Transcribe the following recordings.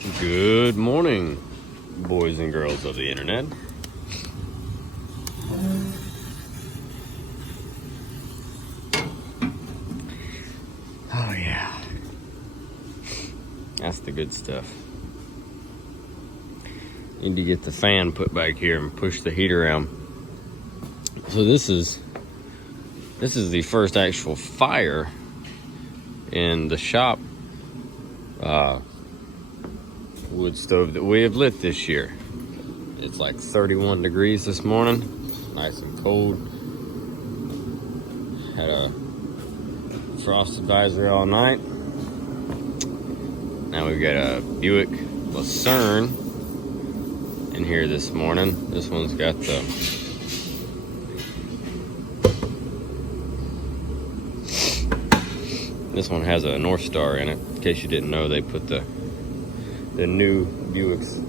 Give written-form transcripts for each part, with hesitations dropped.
Good morning, boys and girls of the internet. Oh yeah, that's the good stuff. Need to get the fan put back here and push the heat around. So this is the first actual fire in the shop wood stove that we have lit this year. It's like 31 degrees this morning, nice and cold. Had a frost advisory all night. Now we've got a Buick Lucerne in here this morning. This one's got this one has a North Star in it. In case you didn't know, they put the new Buicks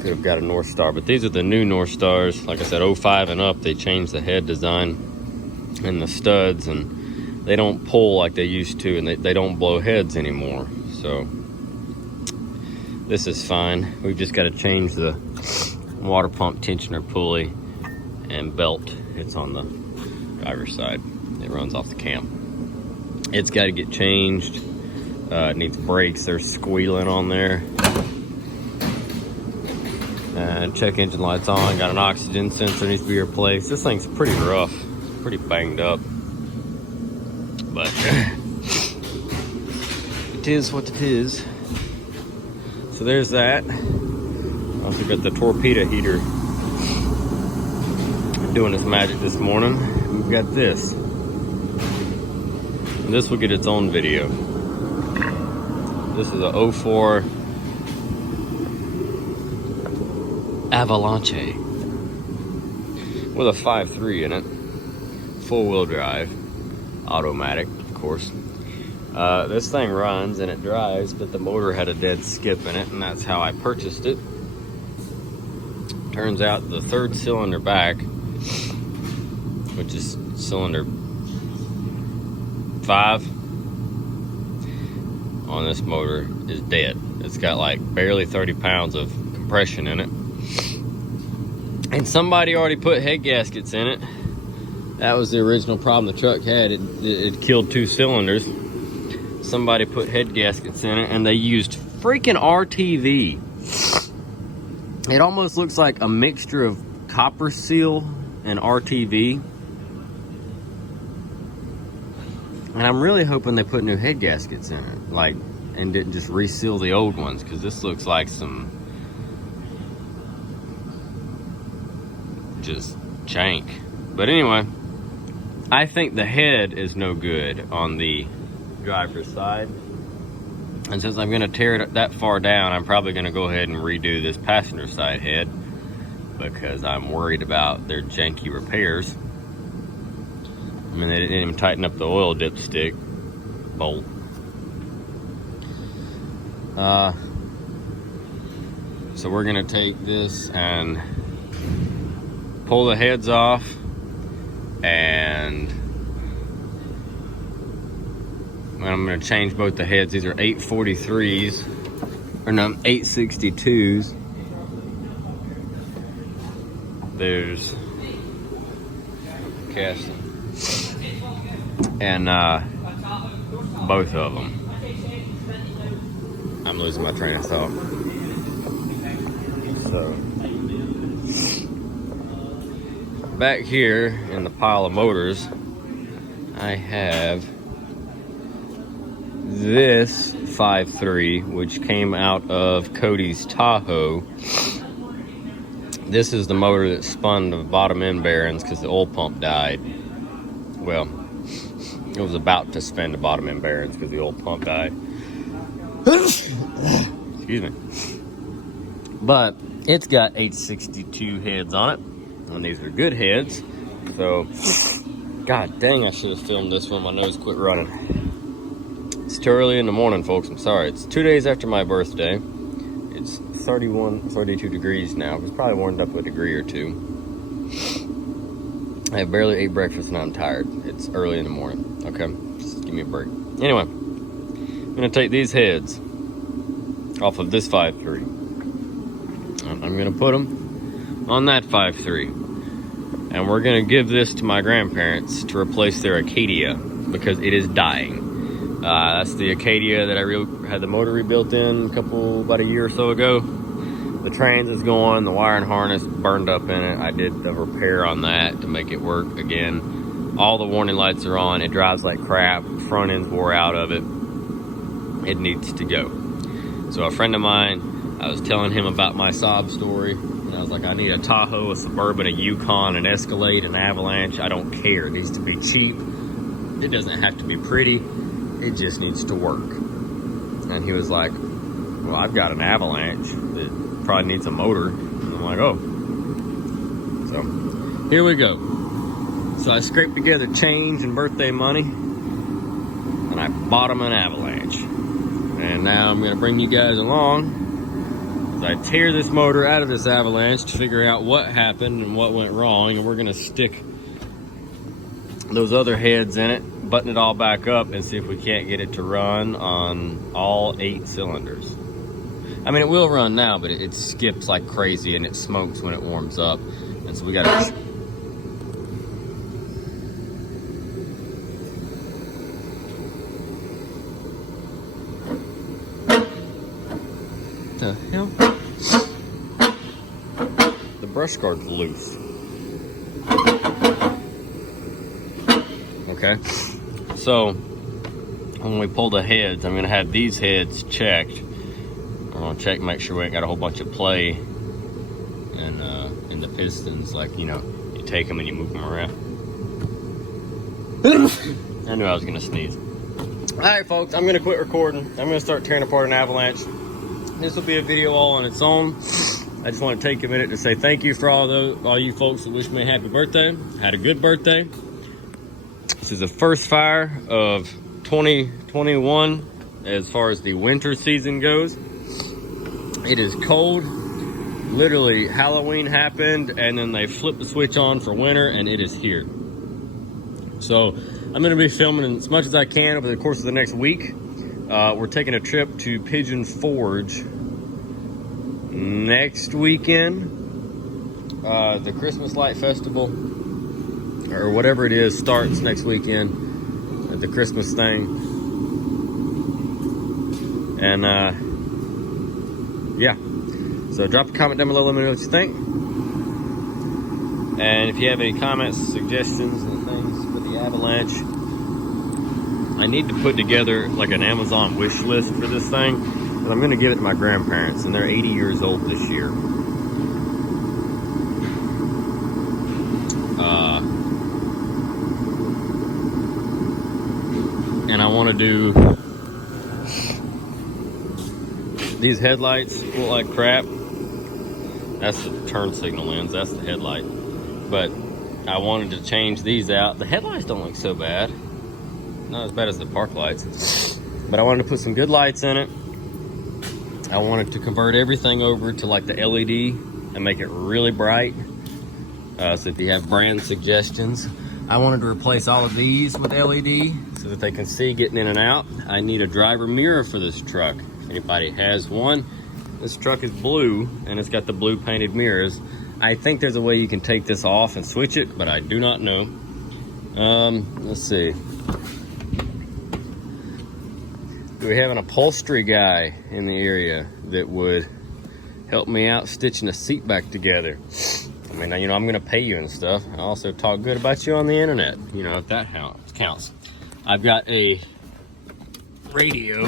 could have got a North Star, but these are the new North Stars. Like I said, 05 and up, they changed the head design and the studs, and they don't pull like they used to, and they don't blow heads anymore. So this is fine. We've just got to change the water pump tensioner pulley and belt. It's on the driver's side. It runs off the cam. It's got to get changed. It needs brakes. They're squealing on there. And check engine lights on. Got an oxygen sensor needs to be replaced. This thing's pretty rough. It's pretty banged up. But it is what it is. So there's that. Also got the torpedo heater doing its magic this morning. We've got this. And this will get its own video. This is a 04 Avalanche with a 5.3 in it, full-wheel drive, automatic, of course. This thing runs and it drives, but the motor had a dead skip in it, and that's how I purchased it. Turns out the third cylinder back, which is cylinder 5 on this motor, is dead. It's got like barely 30 pounds of compression in it. And somebody already put head gaskets in it. That was the original problem the truck had. It killed 2 cylinders. Somebody put head gaskets in it, and they used freaking RTV. It almost looks like a mixture of copper seal and RTV. And I'm really hoping they put new head gaskets in it, like, and didn't just reseal the old ones, because this looks like some just jank. But anyway, I think the head is no good on the driver's side, and since I'm going to tear it that far down, I'm probably going to go ahead and redo this passenger side head, because I'm worried about their janky repairs. I mean, they didn't even tighten up the oil dipstick bolt. So we're going to take this and pull the heads off, and I'm going to change both the heads. These are 843s, or no, 862s. There's casting. And both of them. I'm losing my train of thought. So back here in the pile of motors, I have this 5.3, which came out of Cody's Tahoe. This is the motor that spun the bottom end bearings because the oil pump died. Well, it was about to spin the bottom end bearings because the oil pump died. Excuse me. But it's got 862 heads on it, and these are good heads. So, god dang, I should have filmed this when my nose quit running. It's too early in the morning, folks. I'm sorry. It's 2 days after my birthday. It's 32 degrees now. It's probably warmed up a degree or two. I have barely ate breakfast and I'm tired. It's early in the morning. Okay, just give me a break. Anyway, I'm gonna take these heads off of this 5.3. I'm gonna put them on that 5.3, and we're gonna give this to my grandparents to replace their Acadia because it is dying. That's the Acadia that I had the motor rebuilt in about a year or so ago. The trans is going, the wire and harness burned up in it. I did the repair on that to make it work again. All the warning lights are on. It drives like crap. Front end's wore out of it. It needs to go. So a friend of mine, I was telling him about my sob story, and I was like, I need a Tahoe, a Suburban, a Yukon, an Escalade, an Avalanche. I don't care. It needs to be cheap. It doesn't have to be pretty. It just needs to work. And he was like, well, I've got an Avalanche that probably needs a motor. And I'm like, oh. So here we go. So I scraped together change and birthday money, and I bought him an Avalanche. And now I'm gonna bring you guys along as I tear this motor out of this Avalanche to figure out what happened and what went wrong. And we're gonna stick those other heads in it, button it all back up, and see if we can't get it to run on all 8 cylinders. I mean, it will run now, but it skips like crazy and it smokes when it warms up. And so we gotta... the hell? The brush guard's loose. Okay, so when we pull the heads, I'm gonna have these heads checked. I'm gonna check, make sure we ain't got a whole bunch of play and in the pistons, like, you know, you take them and you move them around. I knew I was gonna sneeze. All right, folks, I'm gonna quit recording. I'm gonna start tearing apart an Avalanche. This will be a video all on its own. I just want to take a minute to say thank you for all you folks that wished me a happy birthday. Had a good birthday. This is the first fire of 2021 as far as the winter season goes. It is cold. Literally, Halloween happened and then they flipped the switch on for winter, and it is here. So I'm going to be filming as much as I can over the course of the next week. We're taking a trip to Pigeon Forge next weekend. The Christmas Light Festival, or whatever it is, starts next weekend. The Christmas thing. And yeah. So drop a comment down below, let me know what you think. And if you have any comments, suggestions, and things for the Avalanche, I need to put together like an Amazon wish list for this thing, and I'm going to give it to my grandparents, and they're 80 years old this year. And I want to do these headlights look like crap. That's the turn signal lens, that's the headlight. But I wanted to change these out. The headlights don't look so bad. Not as bad as the park lights, but I wanted to put some good lights in it. I wanted to convert everything over to like the LED and make it really bright. So if you have brand suggestions, I wanted to replace all of these with LED so that they can see getting in and out. I need a driver mirror for this truck. If anybody has one, this truck is blue and it's got the blue painted mirrors. I think there's a way you can take this off and switch it, but I do not know. Let's see. Do we have an upholstery guy in the area that would help me out stitching a seat back together? I mean, you know, I'm gonna pay you and stuff. I also talk good about you on the internet, you know, if that counts. I've got a radio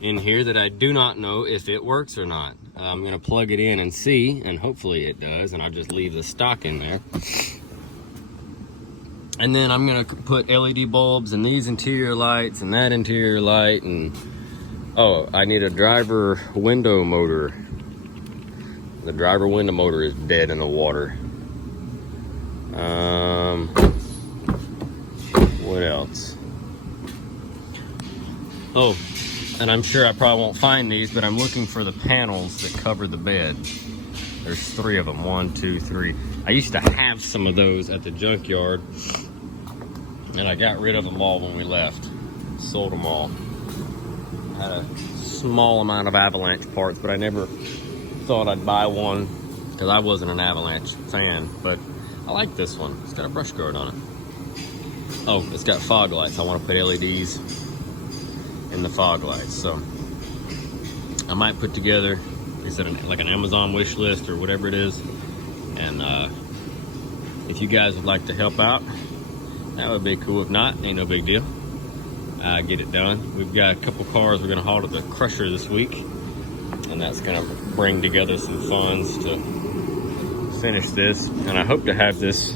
in here that I do not know if it works or not. I'm gonna plug it in and see, and hopefully it does, and I'll just leave the stock in there. And then I'm gonna put LED bulbs and these interior lights and that interior light, and oh, I need a driver window motor. The driver window motor is dead in the water. What else? Oh, and I'm sure I probably won't find these, but I'm looking for the panels that cover the bed. There's 3 of them, 1, 2, 3. I used to have some of those at the junkyard, and I got rid of them all when we left. Sold them all. Had a small amount of Avalanche parts, but I never thought I'd buy one because I wasn't an Avalanche fan. But I like this one. It's got a brush guard on it. Oh, it's got fog lights. I want to put LEDs in the fog lights, so I might put together, like I said, like an Amazon wish list or whatever it is. And if you guys would like to help out, that would be cool. If not, ain't no big deal. Get it done. We've got a couple cars we're gonna haul to the crusher this week, and that's gonna bring together some funds to finish this. And I hope to have this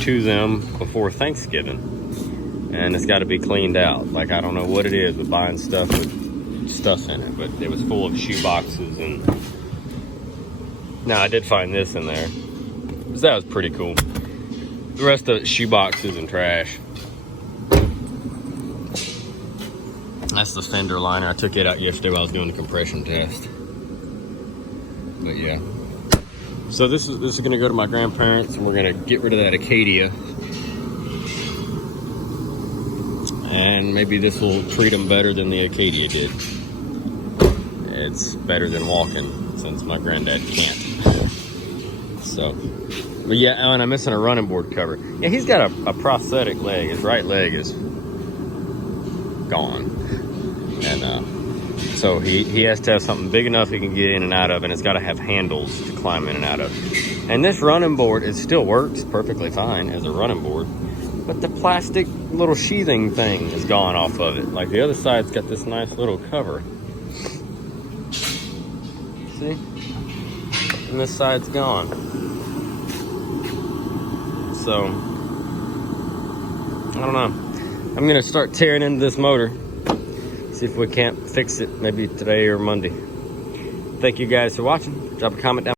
to them before Thanksgiving. And it's got to be cleaned out. Like, I don't know what it is with buying stuff with stuff in it, but it was full of shoe boxes. And now I did find this in there, so that was pretty cool. The rest of it, shoe boxes and trash. That's the fender liner. I took it out yesterday while I was doing the compression test. But yeah. So this is gonna go to my grandparents, and we're gonna get rid of that Acadia. And maybe this will treat them better than the Acadia did. It's better than walking, since my granddad can't. So, but yeah, oh, and I'm missing a running board cover. Yeah, he's got a prosthetic leg. His right leg is gone. And so he has to have something big enough he can get in and out of, and it's got to have handles to climb in and out of. And this running board, it still works perfectly fine as a running board, but the plastic little sheathing thing is gone off of it. Like, the other side's got this nice little cover. See? And this side's gone. So, I don't know. I'm gonna start tearing into this motor. See if we can't fix it maybe today or Monday. Thank you guys for watching. Drop a comment down